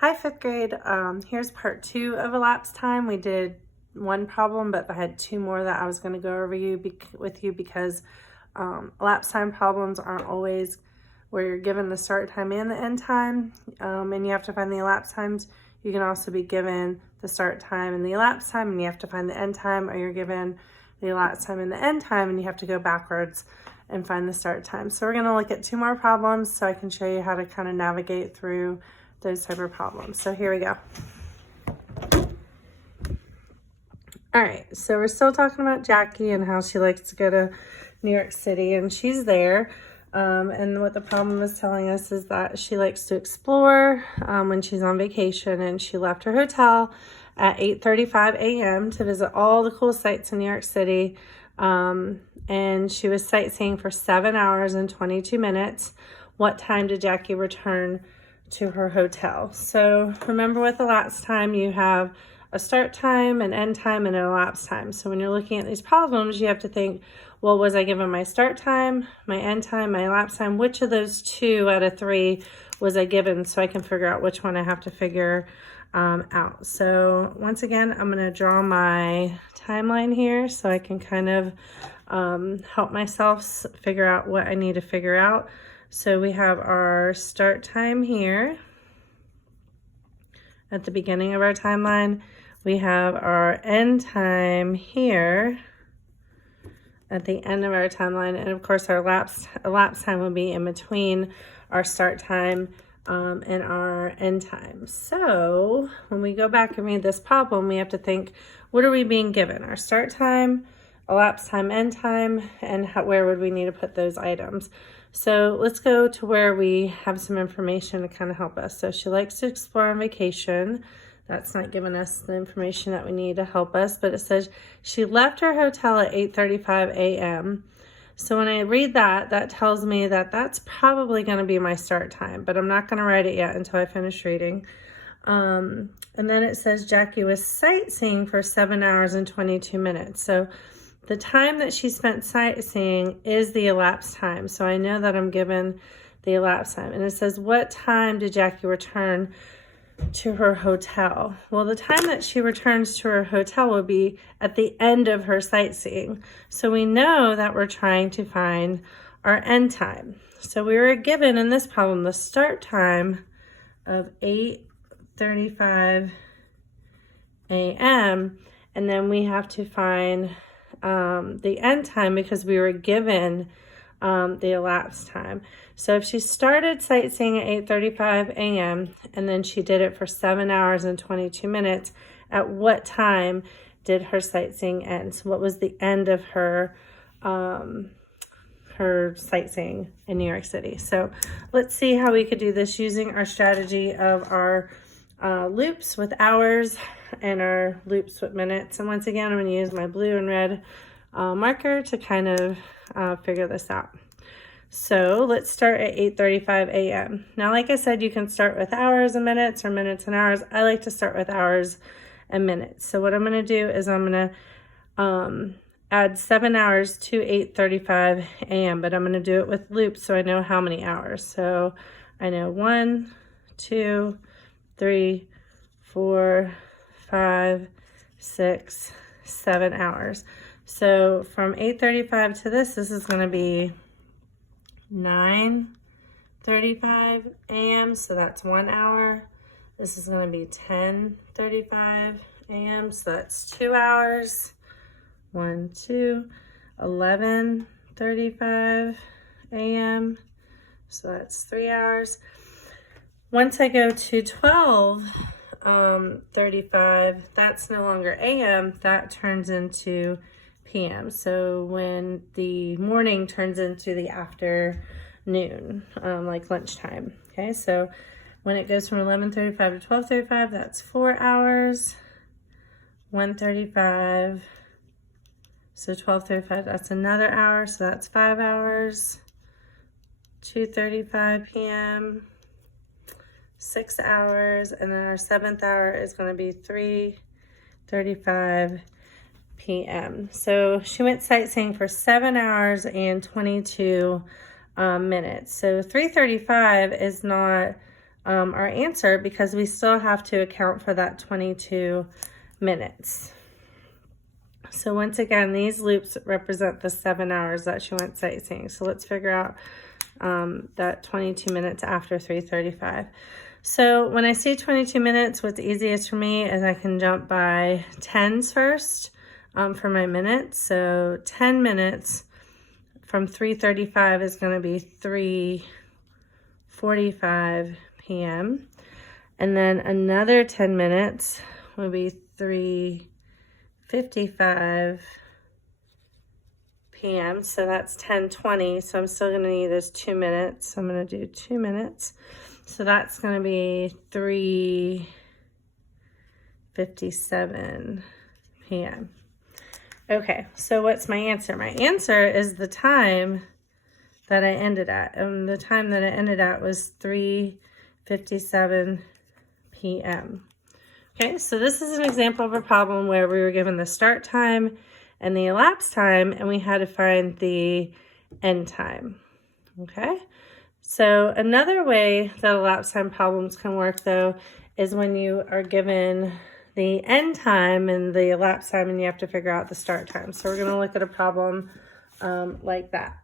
Hi, fifth grade. Here's part 2 of elapsed time. We did one problem, but I had 2 more that I was going to go over with you because elapsed time problems aren't always where you're given the start time and the end time, and you have to find the elapsed times. You can also be given the start time and the elapsed time, and you have to find the end time, or you're given the elapsed time and the end time, and you have to go backwards and find the start time. So we're going to look at 2 more problems so I can show you how to kind of navigate through those type of problems. So here we go. All right, so we're still talking about Jackie and how she likes to go to New York City, and she's there. And what the problem is telling us is that she likes to explore when she's on vacation, and she left her hotel at 8:35 a.m. to visit all the cool sites in New York City. And she was sightseeing for 7 hours and 22 minutes. What time did Jackie return to her hotel? So remember, with elapsed time, you have a start time, an end time, and an elapsed time. So when you're looking at these problems, you have to think, well, was I given my start time, my end time, my elapsed time? Which of those 2 out of 3 was I given, so I can figure out which one I have to figure out. So once again, I'm going to draw my timeline here so I can kind of help myself figure out what I need to figure out. So we have our start time here at the beginning of our timeline. We have our end time here at the end of our timeline. And of course, our elapsed time will be in between our start time and our end time. So when we go back and read this problem, we have to think, what are we being given? Our start time, elapsed time, end time, and where would we need to put those items? So let's go to where we have some information to kind of help us. So she likes to explore on vacation. That's not giving us the information that we need to help us, but it says she left her hotel at 8:35 a.m. So when I read that, that tells me that that's probably going to be my start time, but I'm not going to write it yet until I finish reading. And then it says Jackie was sightseeing for 7 hours and 22 minutes. So the time that she spent sightseeing is the elapsed time. So I know that I'm given the elapsed time. And it says, what time did Jackie return to her hotel? Well, the time that she returns to her hotel will be at the end of her sightseeing. So we know that we're trying to find our end time. So we were given in this problem the start time of 8:35 a.m. and then we have to find the end time because we were given the elapsed time. So if she started sightseeing at 8:35 a.m. and then she did it for 7 hours and 22 minutes, at what time did her sightseeing end? So what was the end of her sightseeing in New York City? So let's see how we could do this using our strategy of our loops with hours and our loops with minutes. And once again, I'm going to use my blue and red marker to kind of figure this out. So let's start at 8:35 a.m. Now, like I said, you can start with hours and minutes or minutes and hours. I like to start with hours and minutes. So what I'm going to do is I'm going to add 7 hours to 8:35 a.m., but I'm going to do it with loops so I know how many hours. So I know 1, 2, 3, 4, 5, 6, 7 hours. So from 8:35 to this is going to be 9:35 a.m. So that's 1 hour. This is going to be 10:35 a.m. So that's 2 hours. 1, 2, 11:35 a.m. So that's 3 hours. Once I go to 12:35, that's no longer a.m. That turns into p.m. So when the morning turns into the afternoon, like lunchtime. Okay, so when it goes from 11:35 to 12:35, that's 4 hours. 1:35, so 12:35, that's another hour, so that's 5 hours. 2:35 p.m., 6 hours, and then our 7th hour is going to be 3:35 p.m. So she went sightseeing for 7 hours and 22 minutes. So 3:35 is not our answer because we still have to account for that 22 minutes. So once again, these loops represent the 7 hours that she went sightseeing. So let's figure out that 22 minutes after 3:35. So when I see 22 minutes, what's easiest for me is I can jump by tens first for my minutes. So 10 minutes from 3:35 is going to be 3:45 p.m. And then another 10 minutes will be 3:55 p.m. So that's 10:20. So I'm still going to need those 2 minutes. So I'm going to do 2 minutes. So that's going to be 3:57 p.m. Okay, so what's my answer? My answer is the time that I ended at. And the time that I ended at was 3:57 p.m. Okay, so this is an example of a problem where we were given the start time and the elapsed time, and we had to find the end time. Okay, so another way that elapsed time problems can work, though, is when you are given the end time and the elapsed time, and you have to figure out the start time. So we're going to look at a problem like that.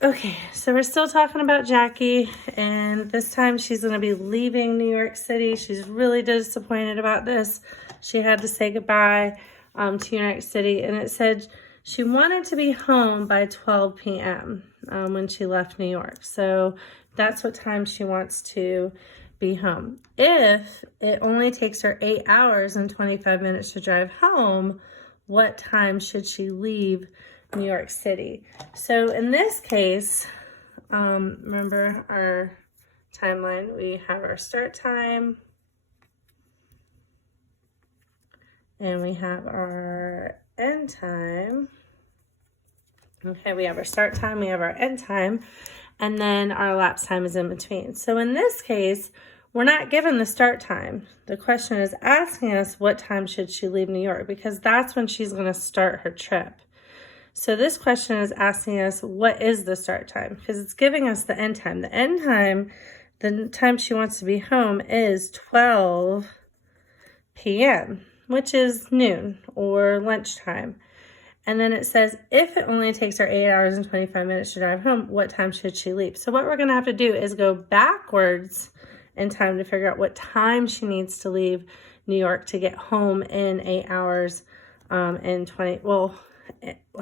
Okay, so we're still talking about Jackie, and this time she's going to be leaving New York City. She's really disappointed about this. She had to say goodbye to New York City, and it said she wanted to be home by 12 p.m. When she left New York. So that's what time she wants to be home. If it only takes her 8 hours and 25 minutes to drive home, what time should she leave New York City? So in this case, remember our timeline, we have our start time and we have our end time. Okay, we have our start time, we have our end time, and then our elapsed time is in between. So in this case, we're not given the start time. The question is asking us what time should she leave New York, because that's when she's going to start her trip. So this question is asking us what is the start time, because it's giving us the end time. The end time, the time she wants to be home, is 12 p.m., which is noon or lunchtime. And then it says, if it only takes her 8 hours and 25 minutes to drive home, what time should she leave? So what we're going to have to do is go backwards in time to figure out what time she needs to leave New York to get home in 8 hours and 20,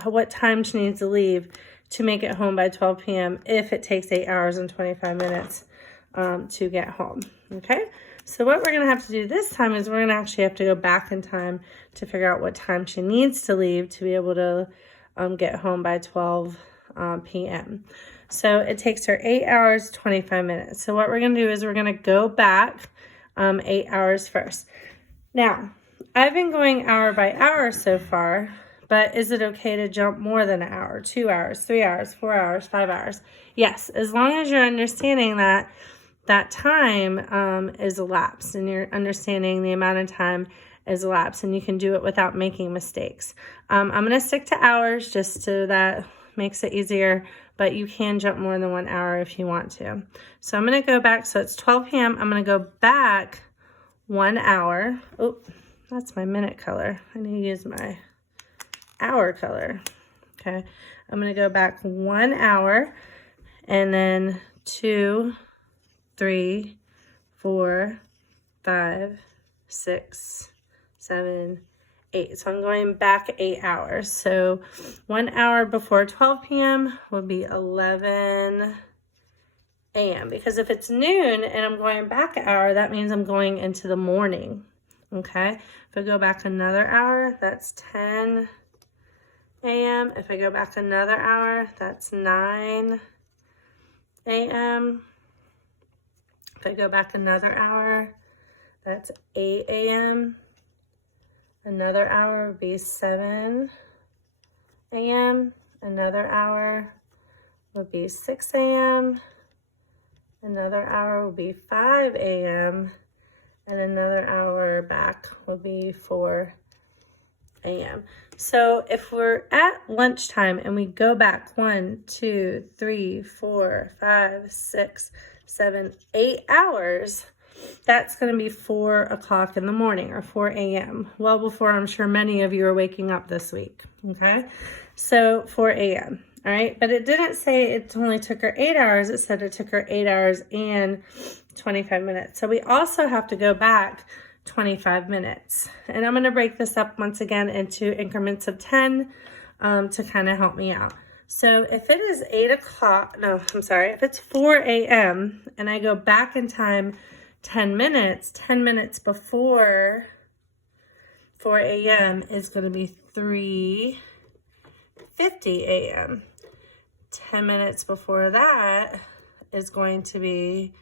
what time she needs to leave to make it home by 12 p.m. if it takes 8 hours and 25 minutes to get home. Okay, so what we're going to have to do this time is we're going to actually have to go back in time to figure out what time she needs to leave to be able to get home by 12 p.m. So it takes her 8 hours, 25 minutes. So what we're going to do is we're going to go back 8 hours first. Now, I've been going hour by hour so far, but is it okay to jump more than an hour, 2 hours, 3 hours, 4 hours, 5 hours? Yes, as long as you're understanding that that time is elapsed and you're understanding the amount of time is elapsed, and you can do it without making mistakes. I'm going to stick to hours just so that makes it easier, but you can jump more than 1 hour if you want to. So I'm going to go back. So it's 12 p.m. I'm going to go back 1 hour. Oh, that's my minute color. I need to use my hour color. Okay, I'm going to go back 1 hour, and then 2, 3, 4, 5, 6, 7, 8. So I'm going back 8 hours. So 1 hour before 12 p.m. would be 11 a.m. Because if it's noon and I'm going back an hour, that means I'm going into the morning. Okay, if I go back another hour, that's 10 a.m. If I go back another hour, that's 9 a.m. If I go back another hour, that's 8 a.m. Another hour would be 7 a.m. Another hour would be 6 a.m. Another hour would be 5 a.m. And another hour back would be 4 a.m. So if we're at lunchtime and we go back 1, 2, 3, 4, 5, 6, 7, 8 hours, that's going to be 4 o'clock in the morning or 4 a.m. Well before I'm sure many of you are waking up this week. Okay, so 4 a.m. All right, but it didn't say it only took her 8 hours. It said it took her 8 hours and 25 minutes. So we also have to go back 25 minutes. And I'm going to break this up once again into increments of 10 to kind of help me out. So if it is 8 o'clock, no, I'm sorry, if it's 4 a.m. and I go back in time 10 minutes before 4 a.m. is going to be 3:50 a.m. 10 minutes before that is going to be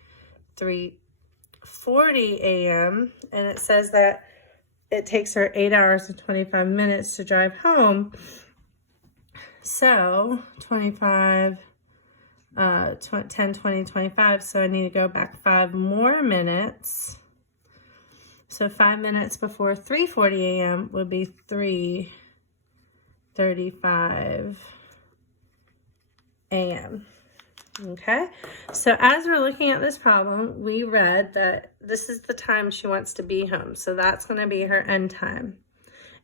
3:40 a.m. and it says that it takes her 8 hours and 25 minutes to drive home. So 25, 10, 20, 25. So I need to go back 5 more minutes. So 5 minutes before 3:40 a.m. would be 3:35 a.m. Okay, so as we're looking at this problem, we read that this is the time she wants to be home. So that's going to be her end time.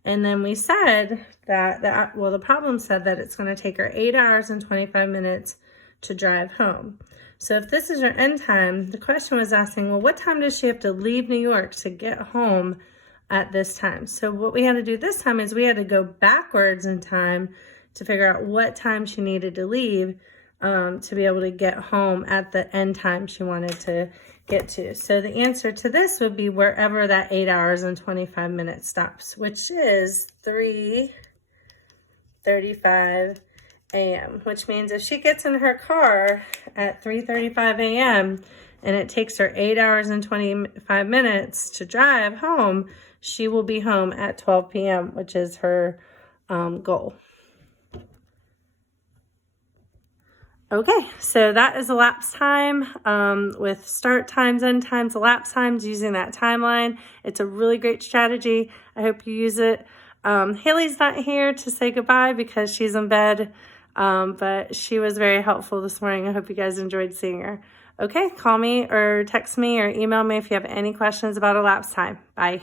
And then we said that the problem said that it's going to take her 8 hours and 25 minutes to drive home. So if this is her end time, the question was asking, well, what time does she have to leave New York to get home at this time? So what we had to do this time is we had to go backwards in time to figure out what time she needed to leave to be able to get home at the end time she wanted to get to. So the answer to this would be wherever that 8 hours and 25 minutes stops, which is 3:35 a.m., which means if she gets in her car at 3:35 a.m. and it takes her 8 hours and 25 minutes to drive home, she will be home at 12 p.m., which is her goal. Okay, so that is elapsed time with start times, end times, elapsed times using that timeline. It's a really great strategy. I hope you use it. Haley's not here to say goodbye because she's in bed, but she was very helpful this morning. I hope you guys enjoyed seeing her. Okay, call me or text me or email me if you have any questions about elapsed time. Bye.